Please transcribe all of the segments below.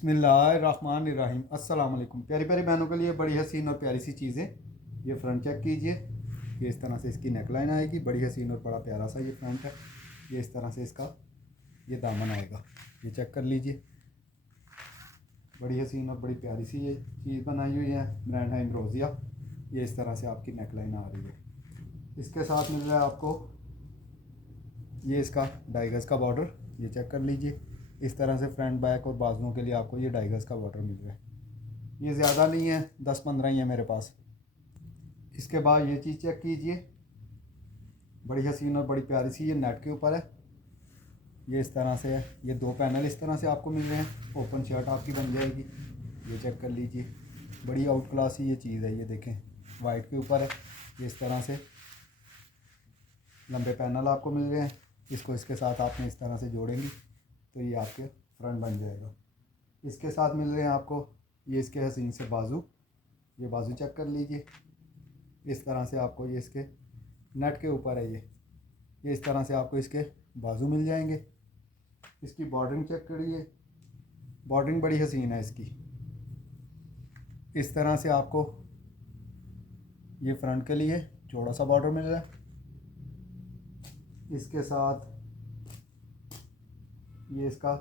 बिस्मिल्लाहिर्रहमानिर्रहीम। अस्सलाम वालेकुम। प्यारी प्यारी बहनों के लिए बड़ी हसीन और प्यारी सी चीज़ें। ये फ्रंट चेक कीजिए। ये इस तरह से इसकी नेकलाइन आएगी, बड़ी हसीन और बड़ा प्यारा सा ये फ्रंट है। ये इस तरह से इसका ये दामन आएगा, ये चेक कर लीजिए। बड़ी हसीन और बड़ी प्यारी सी ये चीज़ बनाई हुई है, ब्रांड है एम्ब्रोसिया। ये इस तरह से आपकी नेकलाइन आ रही है। इसके साथ मिल रहा है आपको ये इसका 2.5 गज का बॉर्डर, ये चेक कर लीजिए। इस तरह से फ्रंट बैक और बाजुओं के लिए आपको ये 2.5 गज का बॉर्डर मिल रहा है। ये ज़्यादा नहीं है, 10-15 ही है मेरे पास। इसके बाद ये चीज़ चेक कीजिए, बड़ी हसीन और बड़ी प्यारी सी ये नेट के ऊपर है। ये इस तरह से है, ये 2 पैनल इस तरह से आपको मिल रहे हैं। ओपन शर्ट आपकी बन जाएगी, ये चेक कर लीजिए। बड़ी आउट क्लास ही ये चीज़ है। ये देखें, वाइट के ऊपर है। ये इस तरह से लंबे पैनल आपको मिल रहे हैं। इसको इसके साथ आपने इस तरह से जोड़ेंगी तो ये आपके फ्रंट बन जाएगा। इसके साथ मिल रहे हैं आपको ये इसके हसीन से बाजू। ये बाजू चेक कर लीजिए। इस तरह से आपको ये इसके नेट के ऊपर है। ये इस तरह से आपको इसके बाजू मिल जाएंगे। इसकी बॉर्डरिंग चेक करिए, बॉर्डरिंग बड़ी हसीन है इसकी। इस तरह से आपको ये फ्रंट के लिए चौड़ा सा बॉर्डर मिल रहा है। इसके साथ ये इसका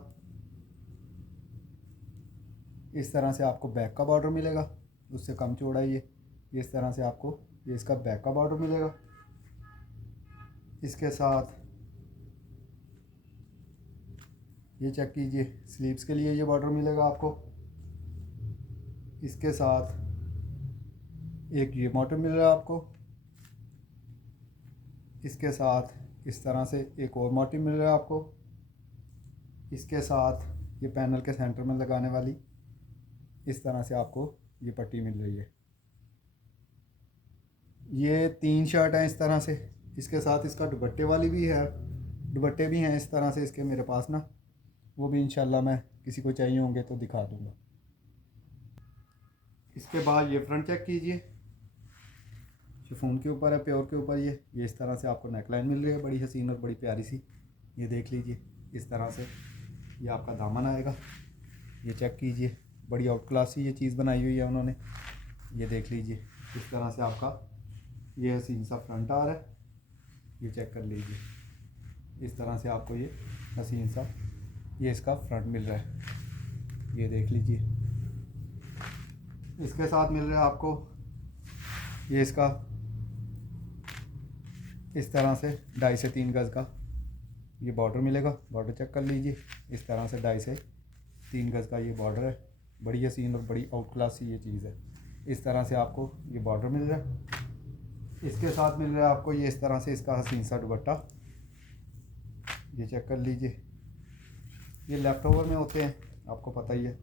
इस तरह से आपको बैक का बॉर्डर मिलेगा, उससे कम चौड़ा ये इस तरह से आपको ये इसका बैक का बॉर्डर मिलेगा। इसके साथ ये चेक कीजिए, स्लीव्स के लिए ये बॉर्डर मिलेगा आपको। इसके साथ एक ये बॉर्डर मिल रहा है आपको। इसके साथ इस तरह से एक और मोटी मिल रहा है आपको। इसके साथ ये पैनल के सेंटर में लगाने वाली इस तरह से आपको ये पट्टी मिल रही है। ये 3 शर्ट हैं इस तरह से। इसके साथ इसका दुपट्टे वाली भी है, दुपट्टे भी हैं इस तरह से इसके मेरे पास ना। वो भी इंशाल्लाह मैं किसी को चाहिए होंगे तो दिखा दूँगा। इसके बाद ये फ्रंट चेक कीजिए, शिफॉन के ऊपर है, प्योर के ऊपर। ये इस तरह से आपको नेकलाइन मिल रही है, बड़ी हसीन और बड़ी प्यारी सी। ये देख लीजिए, इस तरह से ये आपका दामन आएगा। ये चेक कीजिए, बड़ी आउट क्लास सी ये चीज़ बनाई हुई है उन्होंने। ये देख लीजिए, इस तरह से आपका ये हसीन सा फ्रंट आ रहा है। ये चेक कर लीजिए, इस तरह से आपको ये हसीन सा ये इसका फ्रंट मिल रहा है। ये देख लीजिए। इसके साथ मिल रहा है आपको ये इसका इस तरह से 2.5 से 3 गज़ का ये बॉर्डर मिलेगा। बॉर्डर चेक कर लीजिए, इस तरह से 2.5 से 3 गज़ का ये बॉर्डर है। बड़ी हसीन और बड़ी आउट क्लास सी ये चीज़ है। इस तरह से आपको ये बॉर्डर मिल रहा है। इसके साथ मिल रहा है आपको ये इस तरह से इसका हसीन सा दुपट्टा। ये चेक कर लीजिए, ये लेफ़्ट ओवर में होते हैं, आपको पता ही है।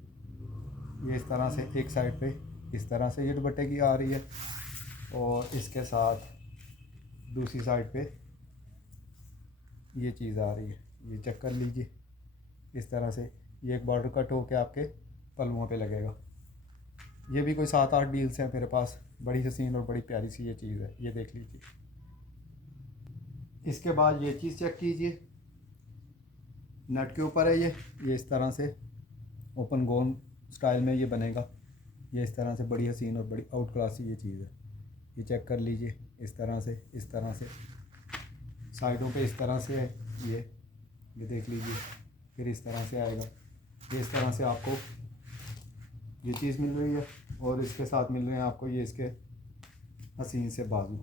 ये इस तरह से एक साइड पे इस तरह से ये दुपट्टे की आ रही है, और इसके साथ दूसरी साइड पे ये चीज़ आ रही है। ये चेक कर लीजिए, इस तरह से ये एक बॉर्डर कट होके आपके पल्लुओं पे लगेगा। ये भी कोई 7-8 डील्स हैं मेरे पास। बड़ी हसीन और बड़ी प्यारी सी ये चीज़ है। ये देख लीजिए। इसके बाद ये चीज़ चेक कीजिए, नेट के ऊपर है। ये इस तरह से ओपन गोन स्टाइल में ये बनेगा। ये इस तरह से बड़ी हसीन और बड़ी आउट क्लास ये चीज़ है। ये चेक कर लीजिए, इस तरह से साइडों पे इस तरह से है। ये देख लीजिए, फिर इस तरह से आएगा। ये इस तरह से आपको ये चीज़ मिल रही है, और इसके साथ मिल रहे हैं आपको ये इसके हसीन से बाजू।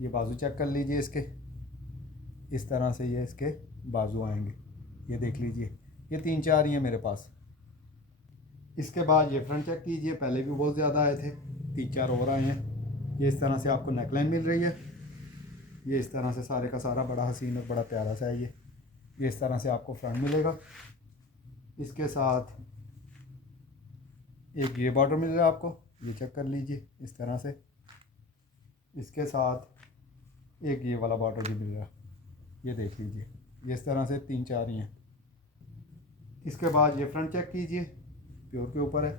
ये बाजू चेक कर लीजिए इसके, इस तरह से ये इसके बाजू आएंगे। ये देख लीजिए, ये 3-4 ही हैं मेरे पास। इसके बाद ये फ्रंट चेक कीजिए, पहले भी बहुत ज़्यादा आए थे, 3-4 और आए हैं। ये इस तरह से आपको नेकलाइन मिल रही है। ये इस तरह से सारे का सारा बड़ा हसीन और बड़ा प्यारा सा है। ये इस तरह से आपको फ्रंट मिलेगा। इसके साथ एक ये बॉर्डर मिल रहा है आपको, ये चेक कर लीजिए इस तरह से। इसके साथ एक ये वाला बॉर्डर भी मिल रहा है। ये देख लीजिए, ये इस तरह से 3-4 ही हैं। इसके बाद ये फ्रंट चेक कीजिए, प्योर के ऊपर है,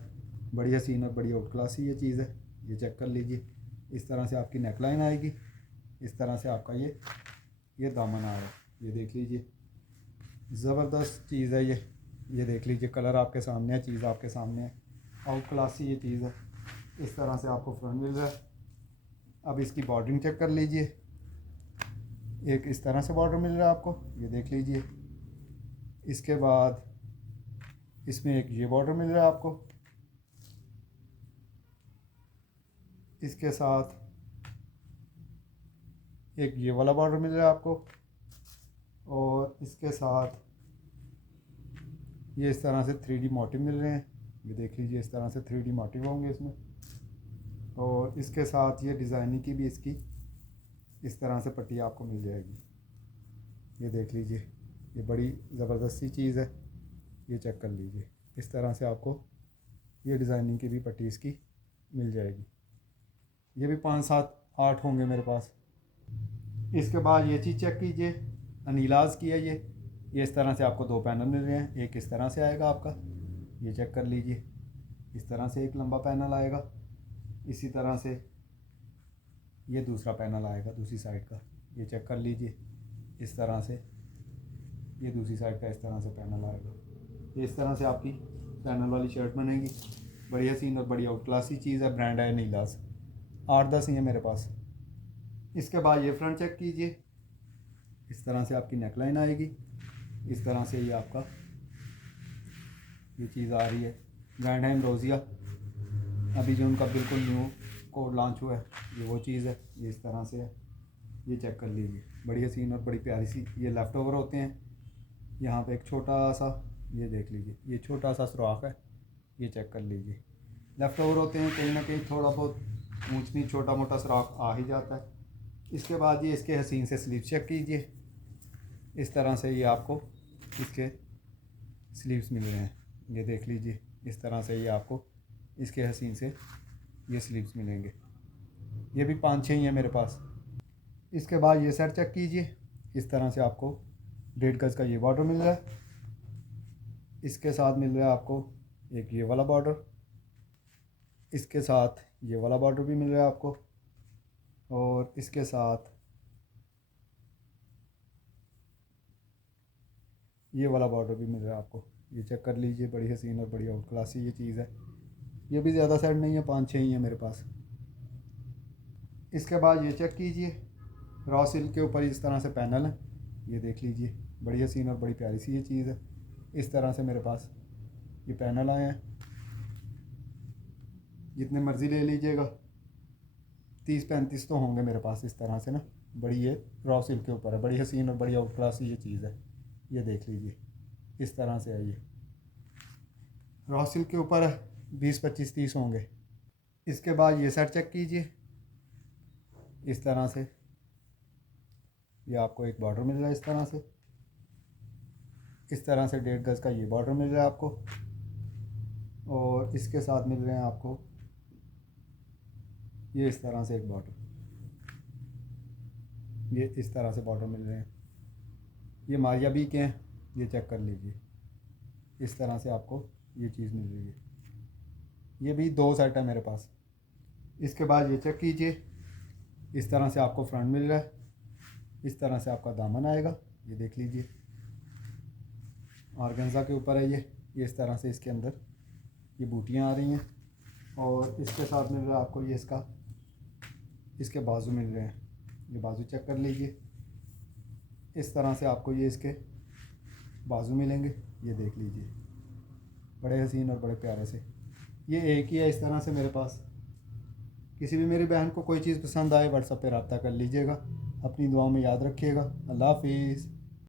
बड़ी हसीन और बड़ी आउट क्लास ये चीज़ है। ये चेक कर लीजिए, इस तरह से आपकी नेकलाइन आएगी। इस तरह से आपका ये दामन आ रहा है। ये देख लीजिए, ज़बरदस्त चीज़ है। ये देख लीजिए, कलर आपके सामने है, चीज़ आपके सामने है, आउट क्लासी ये चीज़ है। इस तरह से आपको फ्रंट मिल रहा है। अब इसकी बॉर्डरिंग चेक कर लीजिए, एक इस तरह से बॉर्डर मिल रहा है आपको, ये देख लीजिए। इसके बाद इसमें एक ये बॉर्डर मिल रहा है आपको, इसके साथ एक ये वाला बॉर्डर मिल रहा है आपको, और इसके साथ ये इस तरह से 3D मोटिव मिल रहे हैं, ये देख लीजिए। इस तरह से 3D मोटिव होंगे इसमें, और इसके साथ ये डिज़ाइनिंग की भी इसकी इस तरह से पट्टी आपको मिल जाएगी, ये देख लीजिए। ये बड़ी ज़बरदस्ती चीज़ है, ये चेक कर लीजिए। इस तरह से आपको ये डिज़ाइनिंग की भी पट्टी इसकी मिल जाएगी। ये भी 5 7 8 होंगे मेरे पास। इसके बाद ये चीज़ चेक कीजिए, अनीलाज की है ये इस तरह से आपको 2 पैनल मिल रहे हैं। एक इस तरह से आएगा आपका, ये चेक कर लीजिए। इस तरह से एक लंबा पैनल आएगा, इसी तरह से ये दूसरा पैनल आएगा दूसरी साइड का, ये चेक कर लीजिए। इस तरह से ये दूसरी साइड का इस तरह से पैनल आएगा। ये इस तरह से आपकी पैनल वाली शर्ट बनेगी। बड़ी हसीन और बड़ी आउट क्लासी चीज़ है, ब्रांड है नीलाज। 8-10 ही है मेरे पास। इसके बाद ये फ्रंट चेक कीजिए, इस तरह से आपकी नेकलाइन आएगी। इस तरह से ये आपका ये चीज़ आ रही है, ब्रांड है एम्ब्रोसिया। अभी जो उनका बिल्कुल न्यू कोड लॉन्च हुआ है, ये वो चीज़ है। ये इस तरह से है, ये चेक कर लीजिए। बड़ी हसीन और बड़ी प्यारी सी। ये लेफ़्ट ओवर होते हैं, यहाँ पे एक छोटा सा, ये देख लीजिए, ये छोटा सा सुराख है, ये चेक कर लीजिए। लेफ़्ट ओवर होते हैं, कहीं ना कहीं थोड़ा बहुत ऊंच नीच छोटा मोटा सुराख आ ही जाता है। इसके बाद ये इसके हसीन से स्लीव चेक कीजिए। इस तरह से ये आपको इसके स्लीव्स मिल रहे हैं, ये देख लीजिए। इस तरह से ये आपको इसके हसीन से ये स्लीव्स मिलेंगे। ये भी 5-6 ही है मेरे पास। इसके बाद ये सेट चेक कीजिए, इस तरह से आपको 1.5 गज़ का ये बॉर्डर मिल रहा है। इसके साथ मिल रहा है आपको एक ये वाला बॉर्डर, इसके साथ ये वाला बॉर्डर भी मिल रहा है आपको, और इसके साथ ये वाला बॉर्डर भी मिल रहा है आपको। ये चेक कर लीजिए, बड़ी हसीन और बड़ी आउट क्लासी ये चीज़ है। ये भी ज़्यादा सेट नहीं है, 5-6 ही है मेरे पास। इसके बाद ये चेक कीजिए, रॉ सिल्क के ऊपर इस तरह से पैनल है, ये देख लीजिए। बड़ी हसीन और बड़ी प्यारी सी ये चीज़ है। इस तरह से मेरे पास ये पैनल आए हैं, जितने मर्ज़ी ले लीजिएगा। 30-35 तो होंगे मेरे पास इस तरह से ना। बड़ी ये रॉ सिल्क के ऊपर है, बड़ी हसीन और बड़ी आउट क्लासी ये चीज़ है, ये देख लीजिए। इस तरह से है, ये रॉ सिल्क के ऊपर है, 20-25-30 होंगे। इसके बाद ये सेट चेक कीजिए, इस तरह से ये आपको एक बॉर्डर मिल रहा है। इस तरह से 1.5 गज़ का ये बॉर्डर मिल रहा है आपको, और इसके साथ मिल रहे हैं आपको ये इस तरह से एक बॉर्डर, ये इस तरह से बॉर्डर मिल रहे हैं। ये मारिया बी के हैं, ये चेक कर लीजिए। इस तरह से आपको ये चीज़ मिल रही है। ये भी 2 सेट है मेरे पास। इसके बाद ये चेक कीजिए, इस तरह से आपको फ्रंट मिल रहा है, इस तरह से आपका दामन आएगा, ये देख लीजिए। ऑर्गेन्जा के ऊपर है ये इस तरह से इसके अंदर ये बूटियाँ आ रही हैं, और इसके साथ मिल रहा है आपको ये इसके बाजू मिल रहे हैं, ये बाजू चेक कर लीजिए। इस तरह से आपको ये इसके बाजू मिलेंगे, ये देख लीजिए। बड़े हसीन और बड़े प्यारे से। ये एक ही है इस तरह से मेरे पास। किसी भी मेरी बहन को कोई चीज़ पसंद आए, व्हाट्सएप पे रब्ता कर लीजिएगा। अपनी दुआओं में याद रखिएगा। अल्लाह हाफिज़।